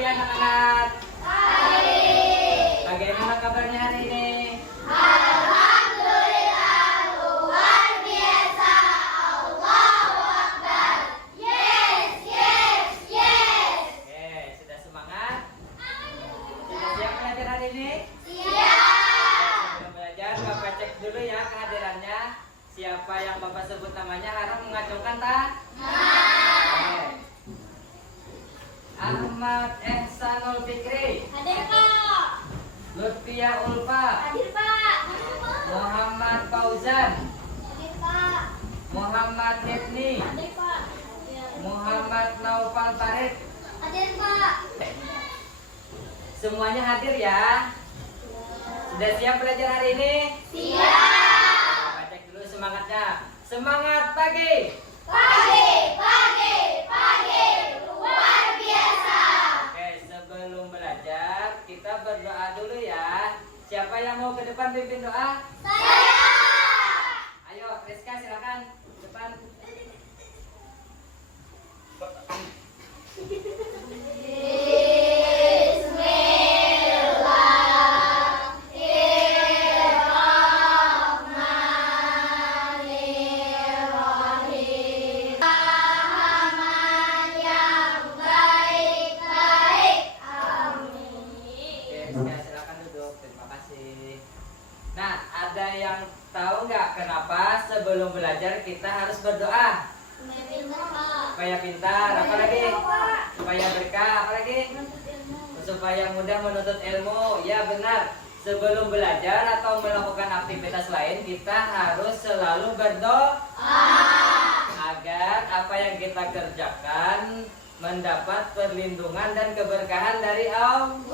pagi anak-anak. Pagi. Bagaimana kabarnya hari ini? Alhamdulillah, luar biasa. Allahu Akbar. Yes, yes, yes. Oke, sudah semangat? Sudah siap belajar hari ini? Siap. Sebelum belajar, Bapak cek dulu ya kehadirannya. Siapa yang Bapak sebut namanya harap mengacungkan tangan. Ahmad Ehsanul Fikri, Hadir, Pak. Lutfia Ulfa, Hadir, Pak. Muhammad Fauzan, Hadir, Pak. Muhammad Hifni, Hadir, Pak. Muhammad Naufal Farid. Hadir, Pak. Semuanya hadir ya. Sudah siap belajar hari ini? Siap. Bapak cek dulu semangatnya. Semangat pagi. Pagi, pagi, pagi. Luar biasa. Oke, sebelum belajar kita berdoa dulu ya. Siapa yang mau ke depan pimpin doa? Saya. Ayo, Rizka silakan depan. Bismillahirrahmanirrahim. Pahaman yang baik-baik. Amin. Oke, Rizka silakan duduk. Terima kasih. Nah, ada yang tahu nggak kenapa sebelum belajar kita harus berdoa? Supaya pintar, apa lagi? Supaya berkah, apa lagi? Supaya mudah menuntut ilmu. Ya benar. Sebelum belajar atau melakukan aktivitas lain, kita harus selalu berdoa agar apa yang kita kerjakan mendapat perlindungan dan keberkahan dari Allah.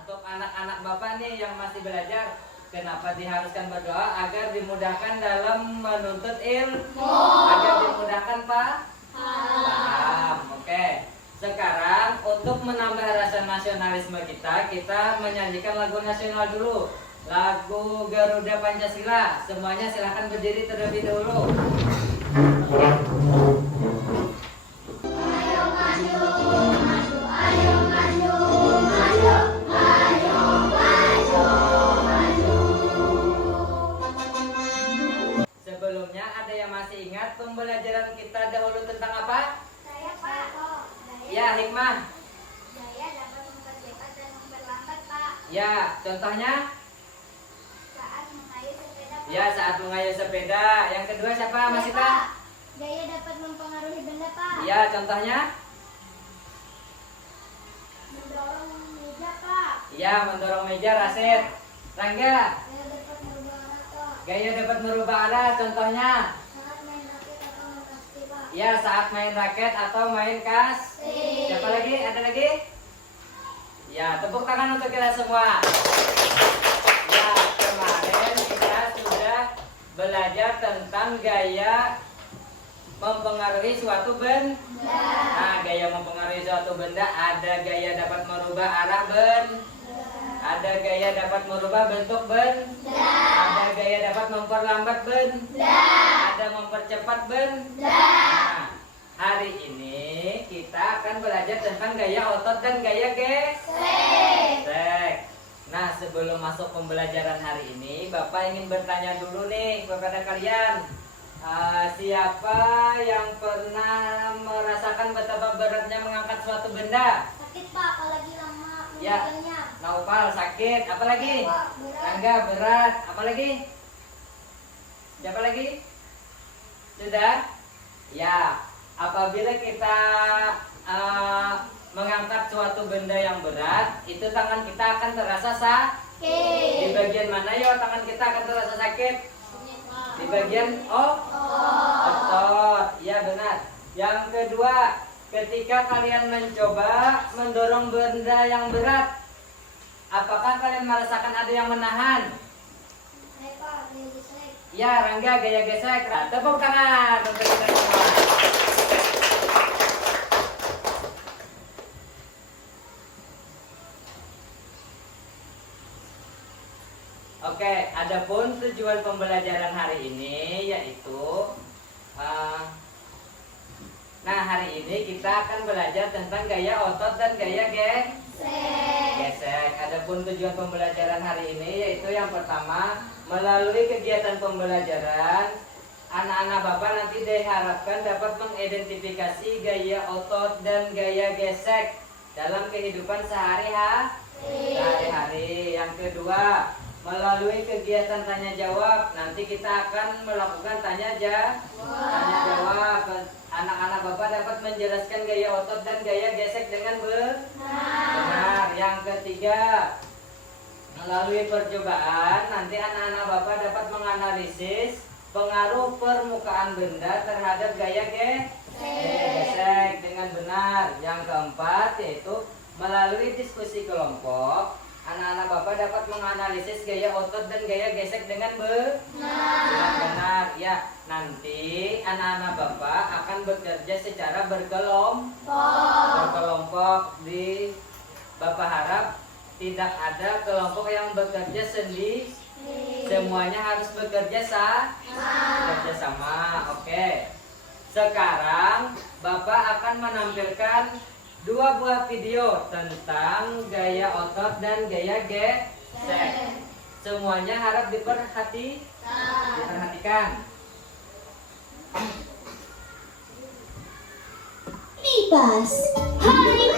Untuk anak-anak Bapak nih yang masih belajar, kenapa diharuskan berdoa? Agar dimudahkan dalam menuntut ilmu. Agar dimudahkan paham. Oke. Sekarang untuk menambah rasa nasionalisme kita menyanyikan lagu nasional dulu. Lagu Garuda Pancasila. Semuanya silahkan berdiri terlebih dahulu. Ayo maju, maju, ayo maju, maju, ayo maju, maju. Sebelumnya ada yang masih ingat pembelajaran kita dahulu tentang apa? Saya, Pak. Ya, hikmah. Saya dapat mempercepat dan memperlambat, Pak. Ya, contohnya? Saat mengayuh sepeda, Pak. Ya, saat mengayuh sepeda. Yang kedua siapa? Iya, Masih Pak. Gaya dapat mempengaruhi benda, Pak. Ya, contohnya? Mendorong meja, Pak. Ya, mendorong meja, Rasid. Rangga, Gaya dapat merubah arah, Pak. gaya dapat merubah arah. Contohnya? Saat main raket atau main kasti, Pak. Ya, saat main raket atau main kas. Siapa lagi? Ada lagi? Ya, tepuk tangan untuk kita semua. Ya, kemarin kita sudah belajar tentang gaya mempengaruhi suatu benda. Nah, gaya mempengaruhi suatu benda ada gaya dapat merubah arah benda. Ada gaya dapat merubah bentuk benda. Ada gaya dapat memperlambat benda. Ada mempercepat benda. Nah, hari ini kita akan belajar tentang gaya otot dan gaya gesek. Nah, sebelum masuk pembelajaran hari ini, Bapak ingin bertanya dulu nih kepada kalian. Siapa yang pernah merasakan betapa beratnya mengangkat suatu benda? Sakit, Pak, apalagi lama Ya. memegangnya. Naufal sakit, apa lagi? Pak, berat. Rangga berat, apa lagi? Siapa lagi? Sudah? Ya, apabila kita mengangkat suatu benda yang berat, itu tangan kita akan terasa sakit. Di bagian mana ya tangan kita akan terasa sakit? Di bagian otot. Ya benar. Yang kedua, ketika kalian mencoba mendorong benda yang berat, apakah kalian merasakan ada yang menahan? Hai, Pak, gaya gesek. Ya, Rangga gaya gesek. Nah, tepuk tangan untuk kita semua. Oke, adapun tujuan pembelajaran hari ini yaitu nah, hari ini kita akan belajar tentang gaya otot dan gaya gesek. Adapun tujuan pembelajaran hari ini yaitu yang pertama, melalui kegiatan pembelajaran, anak-anak Bapak nanti diharapkan dapat mengidentifikasi gaya otot dan gaya gesek dalam kehidupan sehari-hari. Yang kedua, melalui kegiatan tanya jawab, nanti kita akan melakukan tanya jawab. Anak-anak Bapak dapat menjelaskan gaya otot dan gaya gesek dengan benar. Yang ketiga, melalui percobaan, nanti anak-anak Bapak dapat menganalisis pengaruh permukaan benda terhadap gaya gesek dengan benar. Yang keempat, yaitu melalui diskusi kelompok, anak-anak Bapak dapat menganalisis gaya otot dan gaya gesek dengan benar. Ya, nanti anak-anak Bapak akan bekerja secara berkelompok. Bapak harap tidak ada kelompok yang bekerja sendiri. Semuanya harus bekerja sama. Oke. Sekarang Bapak akan menampilkan 2 buah video tentang gaya otot dan gaya gesek. Semuanya harap diperhatikan. Lipas. Hai.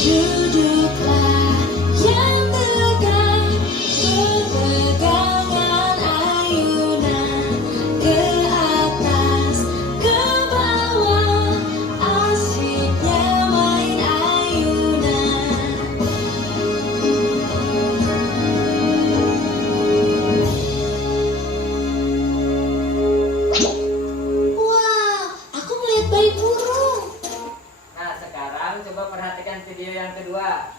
Duduklah yang tegak, berpegangan ayunan, ke atas, ke bawah, asiknya main ayunan. Wow, aku melihat bayi burung. Nah, sekarang coba perhatikan video yang kedua.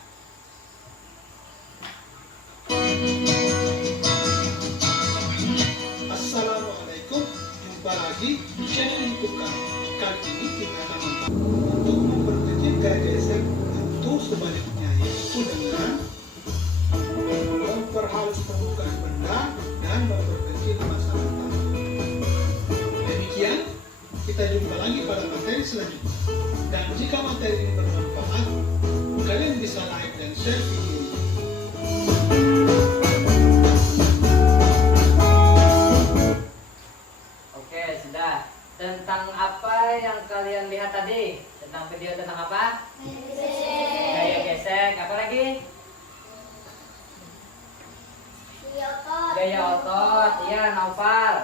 Assalamualaikum, jumpa lagi di channel YouTube kami. Kali ini kita akan untuk memperkecil gaya gesek atau sebaliknya, yaitu dengan memperhalus permukaan benda dan memperkecil masalah tangan. Demikian, kita jumpa lagi pada materi selanjutnya. Dan jika materi ini bermanfaat, kalian bisa like dan share video ini. Oke, sudah. Tentang apa yang kalian lihat tadi? Tentang video tentang apa? Gaya gesek. Apa lagi? Gaya otot. Iya, Naufal.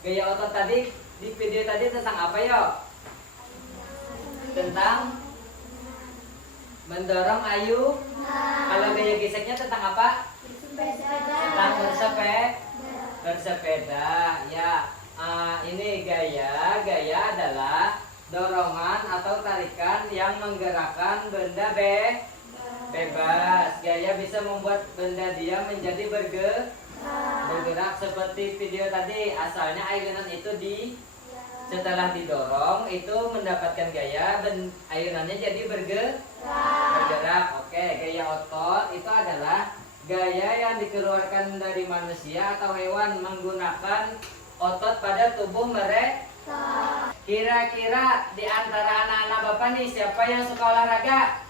Gaya otot tadi di video tadi tentang apa yo? Tentang mendorong ayu. Kalau gaya geseknya tentang apa? Tentang bersepeda. Ya, ini gaya adalah dorongan atau tarikan yang menggerakkan benda bebas. Gaya bisa membuat benda dia menjadi bergerak seperti video tadi. Asalnya ayunan itu setelah didorong itu mendapatkan gaya dan ayunannya jadi bergerak. Oke, gaya otot itu adalah gaya yang dikeluarkan dari manusia atau hewan menggunakan otot pada tubuh mereka. Kira-kira di antara anak-anak Bapak nih siapa yang suka olahraga?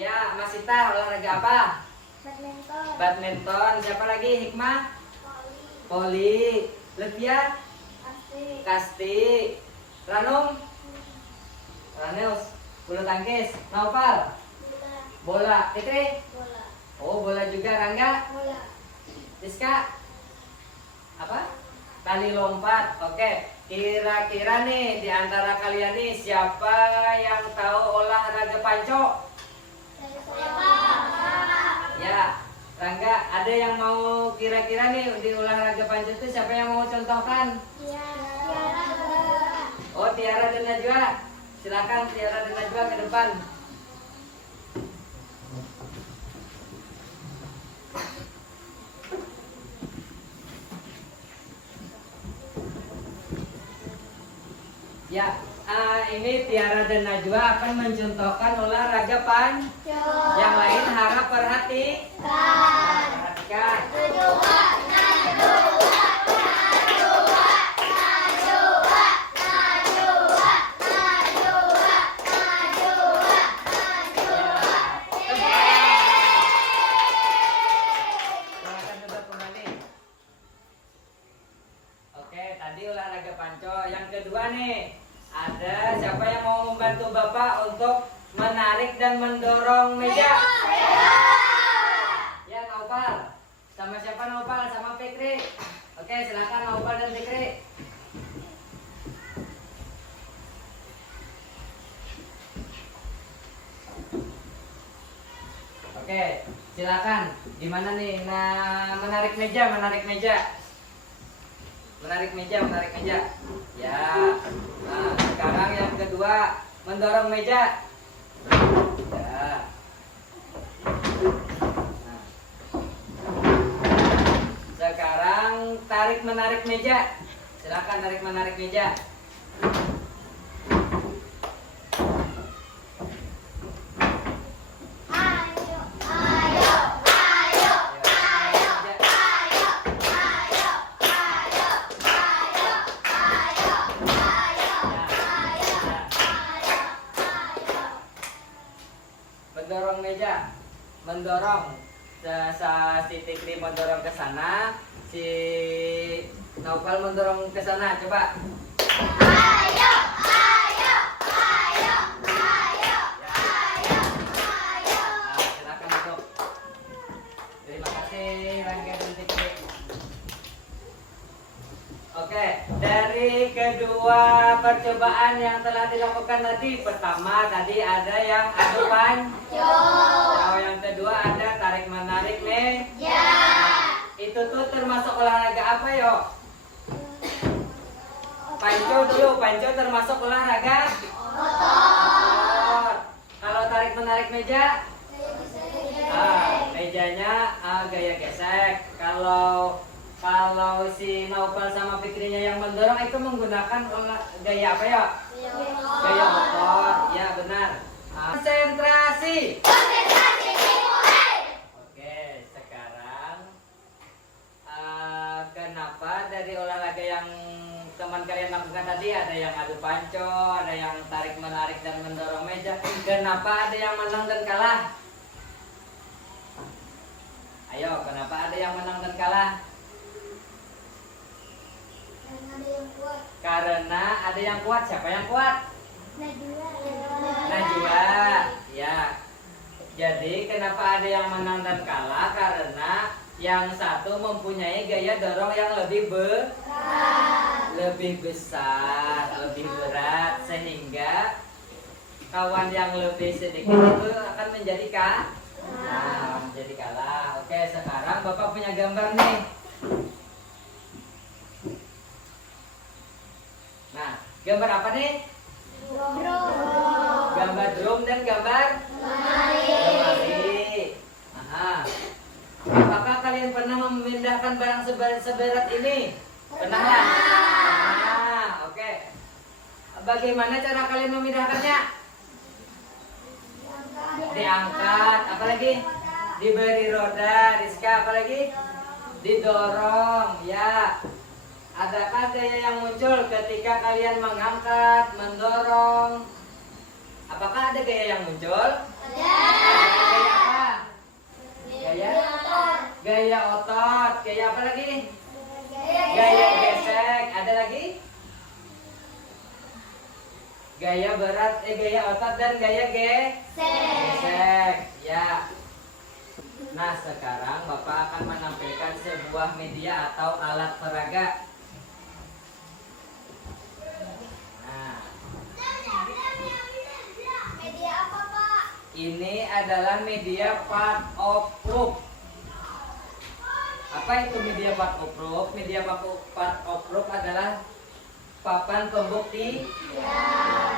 Ya, Mas Sita olahraga apa? Badminton. Siapa lagi? Hikmah? Poli. Levia? Kasti. Ranum? Raneus. Bulu tangkis. Naufal? Bola. Fitri? Oh, bola juga. Rangga? Rizka? Apa? Tali lompat. Oke. Kira-kira nih di antara kalian nih siapa yang tahu olahraga panco? Ya, Rangga, ada yang mau kira-kira nih di olahraga panco itu siapa yang mau contohkan? Oh, Tiara dan Najwa. Silakan Tiara dan Najwa ke depan. Ya, ini Tiara dan Najwa akan mencontohkan olahraga panco. Yang lain harap perhatikan. Silakan coba kembali. Oke, tadi olahraga panco. Yang kedua nih, ada siapa yang mau membantu Bapak untuk menarik dan mendorong meja? Ya, Naufal. Sama siapa Naufal? Sama Fikri. Oke, silakan Naufal dan Fikri. Oke, silakan. Gimana nih? Nah, menarik meja. Ya. Nah, sekarang yang kedua, mendorong meja. Ya. Nah. Sekarang tarik menarik meja. Silakan tarik menarik meja. Mendorong meja, si Tikri mendorong ke sana, si Naufal mendorong ke sana. Coba. Nah, silakan masuk. Terima kasih Rangga dan Tikri. Oke, dari kedua percobaan yang telah dilakukan tadi, pertama tadi ada yang adu panco. Kalau yang kedua ada tarik menarik meja. Itu tuh termasuk olahraga apa yo? Panco termasuk olahraga motor. Kalau tarik menarik meja, mejanya gaya gesek. Kalau si Naufal sama Fikrinya yang mendorong itu menggunakan gaya apa ya? Gaya motor. Ya benar. Konsentrasi. Oke, sekarang kenapa dari olahraga yang teman kalian lakukan tadi ada yang adu panco, ada yang tarik menarik dan mendorong meja. Kenapa ada yang menang dan kalah? Ayo, kenapa ada yang menang dan kalah? Karena ada yang kuat. Siapa yang kuat? Najwa. Ya. Jadi kenapa ada yang menang dan kalah? Karena yang satu mempunyai gaya dorong yang lebih besar, lebih berat, sehingga kawan yang lebih sedikit itu akan menjadi kalah. Oke, sekarang Bapak punya gambar nih. Nah, gambar apa nih? Gambar drum dan gambar lemari. Apakah kalian pernah memindahkan barang seberat ini? Pernah lah? Oke. Bagaimana cara kalian memindahkannya? Diangkat, apalagi? Diberi roda, Rizka, apalagi? Didorong, ya. Adakah gaya yang muncul ketika kalian mengangkat, mendorong? Apakah ada gaya yang muncul? Ada. Gaya apa? Gaya otot. Gaya apa lagi? Gaya gesek. Ada lagi? Gaya berat, gaya otot dan gaya gesek. Ya. Nah, sekarang Bapak akan menampilkan sebuah media atau alat peraga. Media apa, Pak? Ini adalah media part of proof. Apa itu media part of proof? Media part of proof adalah papan pembukti.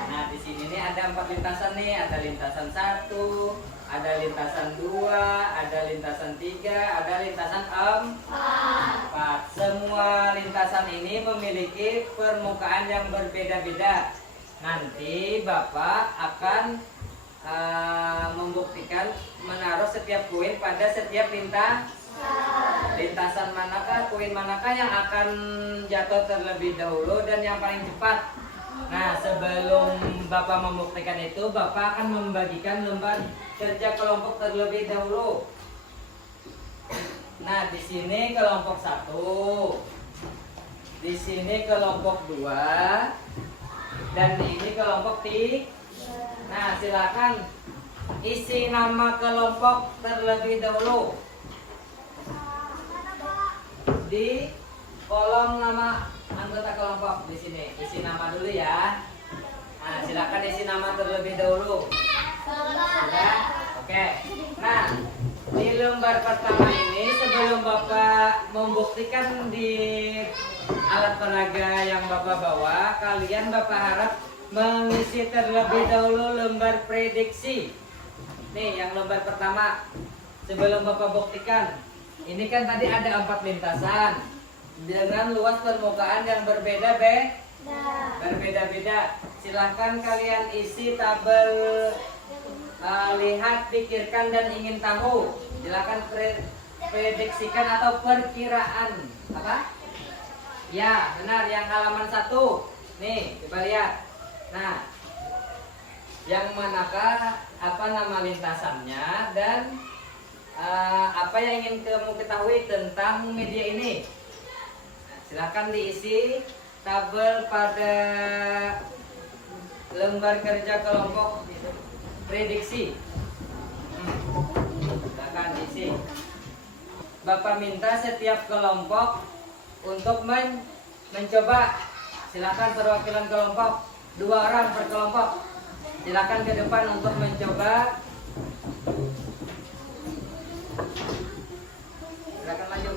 Nah, di sini nih ada 4 lintasan nih. Ada lintasan 1, ada lintasan 2, ada lintasan 3, ada lintasan 4. Semua lintasan ini memiliki permukaan yang berbeda-beda. Nanti Bapak akan membuktikan menaruh setiap koin pada setiap lintasan manakah, koin manakah yang akan jatuh terlebih dahulu dan yang paling cepat. Nah, sebelum Bapak membuktikan itu, Bapak akan membagikan lembar kerja kelompok terlebih dahulu. Nah, di sini kelompok 1, di sini kelompok 2, dan ini kelompok 3. Nah, silakan isi nama kelompok terlebih dahulu di kolom nama anggota kelompok. Di sini isi nama dulu ya. Nah, silakan isi nama terlebih dahulu. Sudah? Oke. Nah, di lembar pertama ini sebelum Bapak membuktikan di alat peraga yang Bapak bawa, kalian Bapak harap mengisi terlebih dahulu lembar prediksi. Nih, yang lembar pertama sebelum Bapak buktikan. Ini kan tadi ada 4 lintasan dengan luas permukaan yang berbeda-beda. Silahkan kalian isi tabel lihat, pikirkan, dan ingin tahu. Silahkan prediksikan atau perkiraan. Apa? Ya, benar, yang halaman 1. Nih, coba lihat. Nah, yang manakah apa nama lintasannya dan apa yang ingin kamu ketahui tentang media ini? Nah, silakan diisi tabel pada lembar kerja kelompok prediksi. Silakan diisi. Bapak minta setiap kelompok untuk mencoba. Silakan perwakilan kelompok 2 orang per kelompok. Silakan ke depan untuk mencoba. Silakan maju.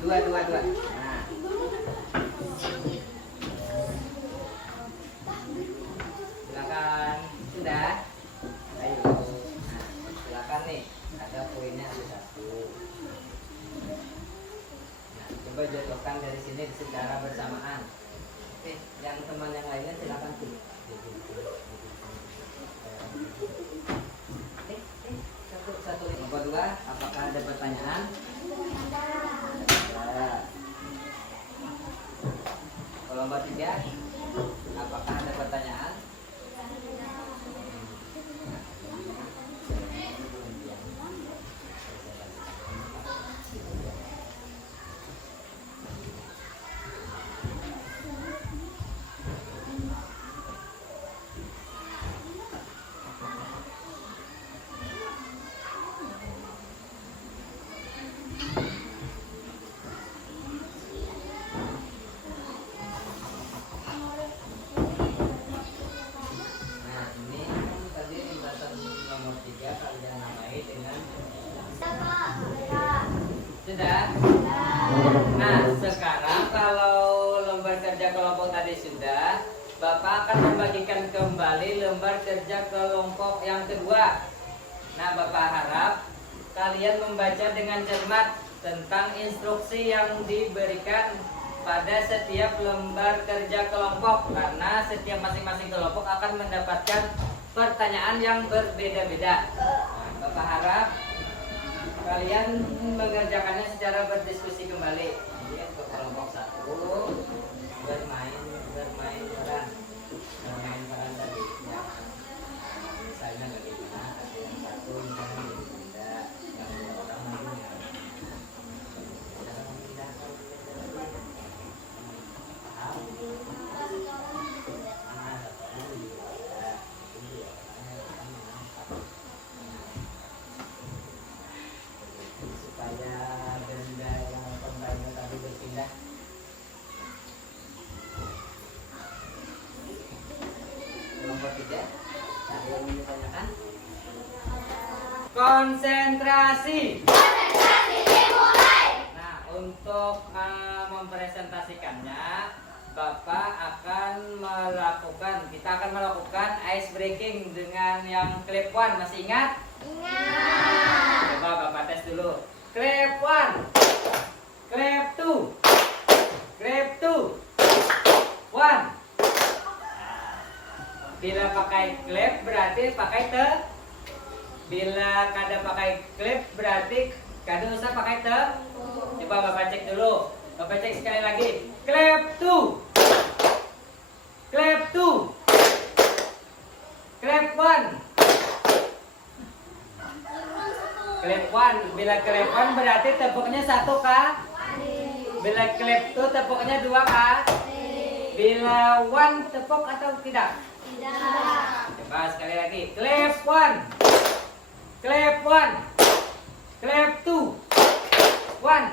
2. Nah. Silakan. Sudah. Ayo. Nah, silakan nih. Ada poinnya ada 1. Nah, coba jatuhkan dari sini secara bersamaan. Oke, yang teman yang lainnya silakan tuh. Satu. Nomor 2, apakah ada pertanyaan? Kalau nomor 3, apakah ada pertanyaan? Sudah? Nah, sekarang kalau lembar kerja kelompok tadi sudah, Bapak akan membagikan kembali lembar kerja kelompok yang kedua. Nah, Bapak harap kalian membaca dengan cermat tentang instruksi yang diberikan pada setiap lembar kerja kelompok, karena setiap masing-masing kelompok akan mendapatkan pertanyaan yang berbeda-beda. Nah, Bapak harap kalian mengerjakannya secara berdiskusi kembali. Jadi ke kelompok 1 bermain peran tadi. Ya. Misalnya bagaimana ada yang 1 misalnya berbeda, yang 2 orang maunya. Cara memindahkan paham? Supaya benda yang pembaikan tadi berpindah. Kelompok 3, ada yang ingin ditanyakan? Konsentrasi. Nah, untuk mempresentasikannya, Bapak akan kita akan melakukan ice breaking dengan yang clip 1. Masih ingat? Ingat. Coba Bapak tes dulu. Clip 1, clip 2, clip 2, 1. Bila pakai clip berarti pakai Bila kada pakai klip berarti kada usah pakai tepung. Coba Bapak cek dulu. Bapak cek sekali lagi. Klep 2. Klep 2. Klep 1. Klep 1. Bila klep 1 berarti tepuknya 1 kah? Bila klep 2 tepuknya 2 kah? Bila 1 tepuk atau tidak? Coba sekali lagi. Klep 1. Klep 1. Klep 2. 1.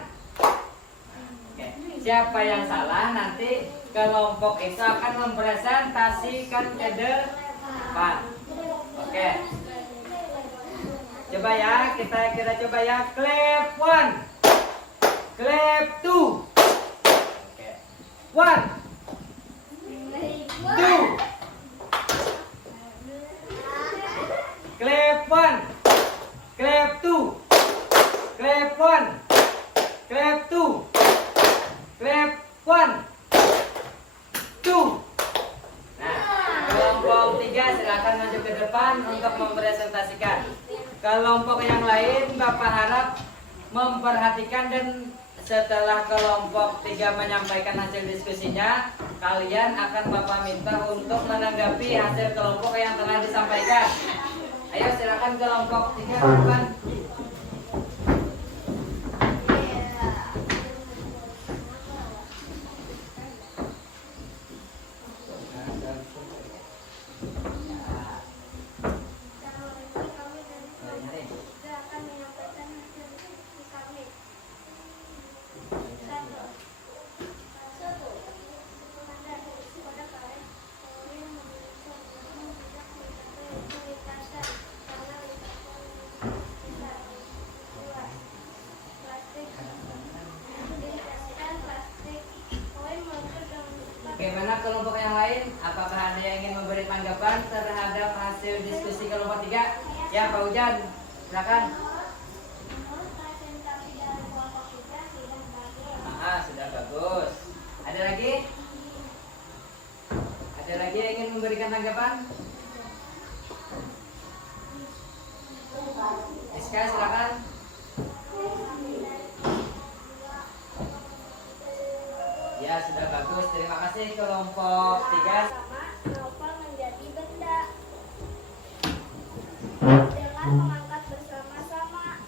Oke. Siapa yang salah nanti kelompok itu akan mempresentasikan ke depan. Oke. Coba ya, kita coba ya. Klep 1. Klep 2. Oke. 1. 2. Klep 1. Klep 2. Klep 1. Klep 2. Klep 1. 2. Nah, kelompok 3 silakan maju ke depan untuk mempresentasikan. Kelompok yang lain Bapak harap memperhatikan dan setelah kelompok 3 menyampaikan hasil diskusinya, kalian akan Bapak minta untuk menanggapi hasil kelompok yang telah disampaikan. Ayo silakan kelompok 3 ke depan. Bagaimana kelompok yang lain? Apakah ada yang ingin memberi tanggapan terhadap hasil diskusi kelompok 3? Ya, Pak Ujan, silakan. Sudah bagus. Ada lagi? Ada lagi yang ingin memberikan tanggapan? Iska, silakan. Ya, sudah bagus. Terima kasih kelompok 3. Novel menjadi benda dengan mengangkat bersama-sama.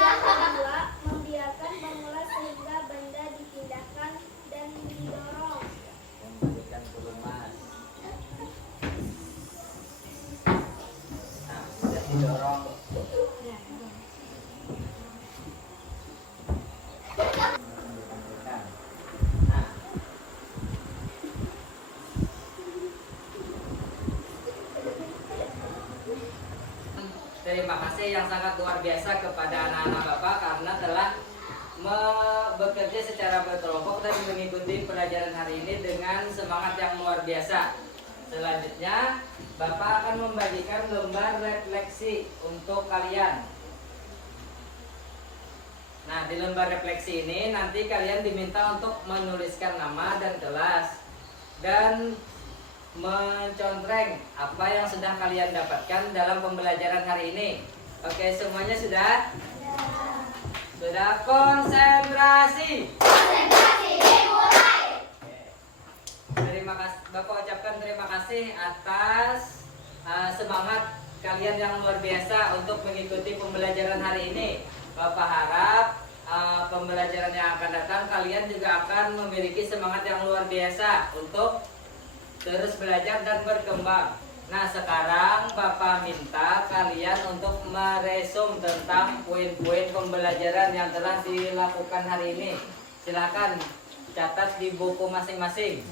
Yang kedua, membiarkan mengulas sehingga benda dipindahkan dan didorong. Memberikan pelumas. Nah, sudah didorong. Terima kasih yang sangat luar biasa kepada anak-anak Bapak karena telah bekerja secara berkelompok dan mengikuti pelajaran hari ini dengan semangat yang luar biasa. Selanjutnya, Bapak akan membagikan lembar refleksi untuk kalian. Nah, di lembar refleksi ini nanti kalian diminta untuk menuliskan nama dan kelas dan mencontreng apa yang sudah kalian dapatkan dalam pembelajaran hari ini. Oke, semuanya sudah? Sudah konsentrasi. Konsentrasi dimulai. Terima kasih, Bapak ucapkan terima kasih atas semangat kalian yang luar biasa untuk mengikuti pembelajaran hari ini. Bapak harap pembelajaran yang akan datang kalian juga akan memiliki semangat yang luar biasa untuk terus belajar dan berkembang. Nah, sekarang Bapak minta kalian untuk meresum tentang poin-poin pembelajaran yang telah dilakukan hari ini. Silakan catat di buku masing-masing.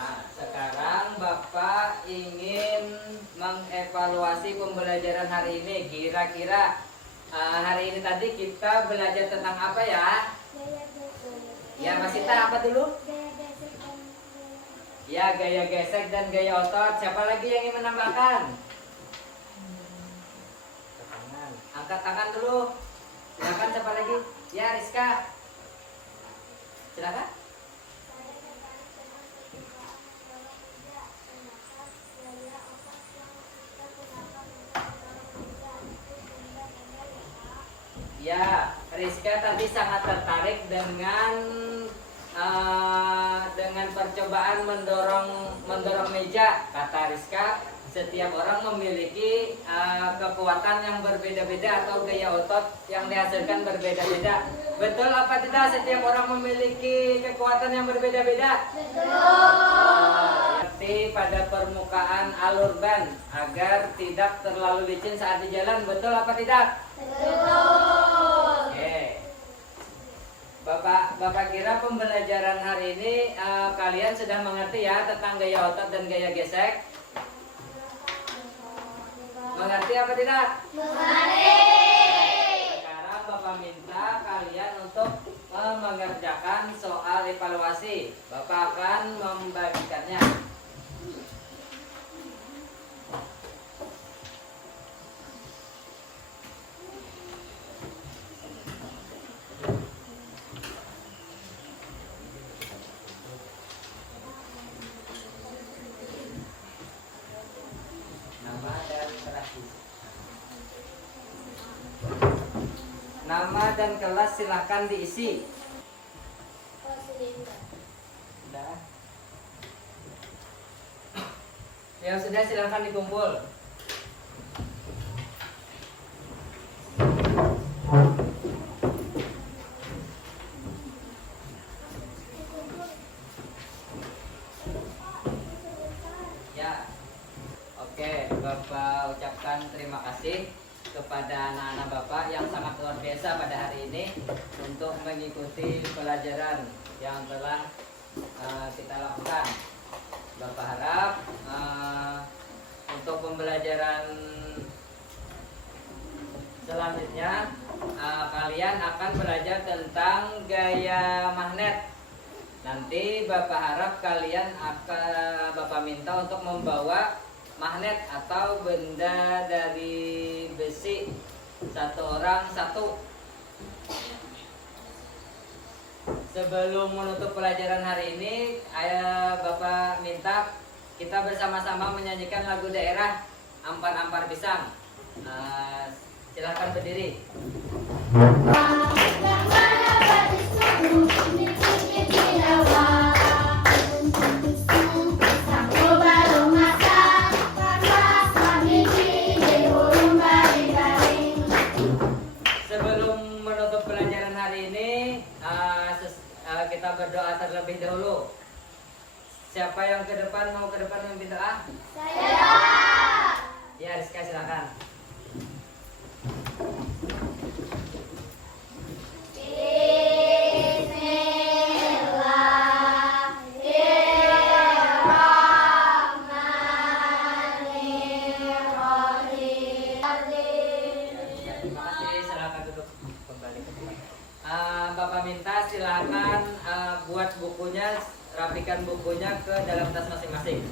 Nah, sekarang Bapak ingin mengevaluasi pembelajaran hari ini. Kira-kira hari ini tadi kita belajar tentang apa ya? Ya, Mas Sita, apa dulu? Ya, gaya gesek dan gaya otot. Siapa lagi yang ingin menambahkan? Angkat tangan dulu. Silakan siapa lagi? Ya Rizka. Silakan. Ya, Rizka tadi sangat tertarik dengan percobaan mendorong meja. Kata Rizka, setiap orang memiliki kekuatan yang berbeda-beda atau gaya otot yang dihasilkan berbeda-beda. Betul apa tidak? Setiap orang memiliki kekuatan yang berbeda-beda. Seperti pada permukaan alur ban agar tidak terlalu licin saat di jalan. Betul apa tidak? Oke. Bapak kira pembelajaran hari ini kalian sudah mengerti ya tentang gaya otot dan gaya gesek? Mengerti apa tidak? Mengerti. Sekarang Bapak minta kalian untuk mengerjakan soal evaluasi. Bapak akan membagikannya. Nama dan kelas silahkan diisi. Sudah. Yang sudah silahkan dikumpul. Ya. Oke, Bapak ucapkan terima kasih kepada anak-anak Bapak yang sangat luar biasa pada hari ini untuk mengikuti pelajaran yang telah kita lakukan. Bapak harap untuk pembelajaran selanjutnya kalian akan belajar tentang gaya magnet. Nanti Bapak harap kalian Bapak minta untuk membawa magnet atau benda dari besi, satu orang satu. Sebelum menutup pelajaran hari ini, Bapak minta kita bersama-sama menyanyikan lagu daerah Ampar-Ampar Pisang. Silahkan berdiri. Kita berdoa terlebih dahulu. Siapa yang ke depan mau ke depan memimpin doa? Saya. Ya, Rizka silakan. Bapak minta silakan buat bukunya, rapikan bukunya ke dalam tas masing-masing.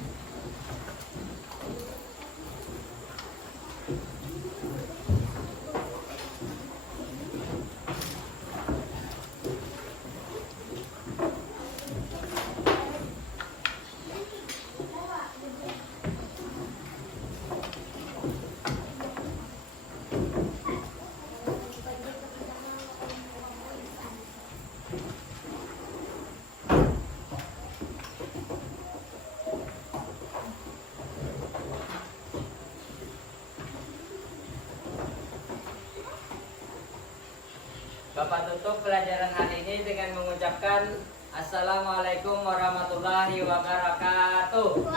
Bapak tutup pelajaran hari ini dengan mengucapkan Assalamualaikum warahmatullahi wabarakatuh.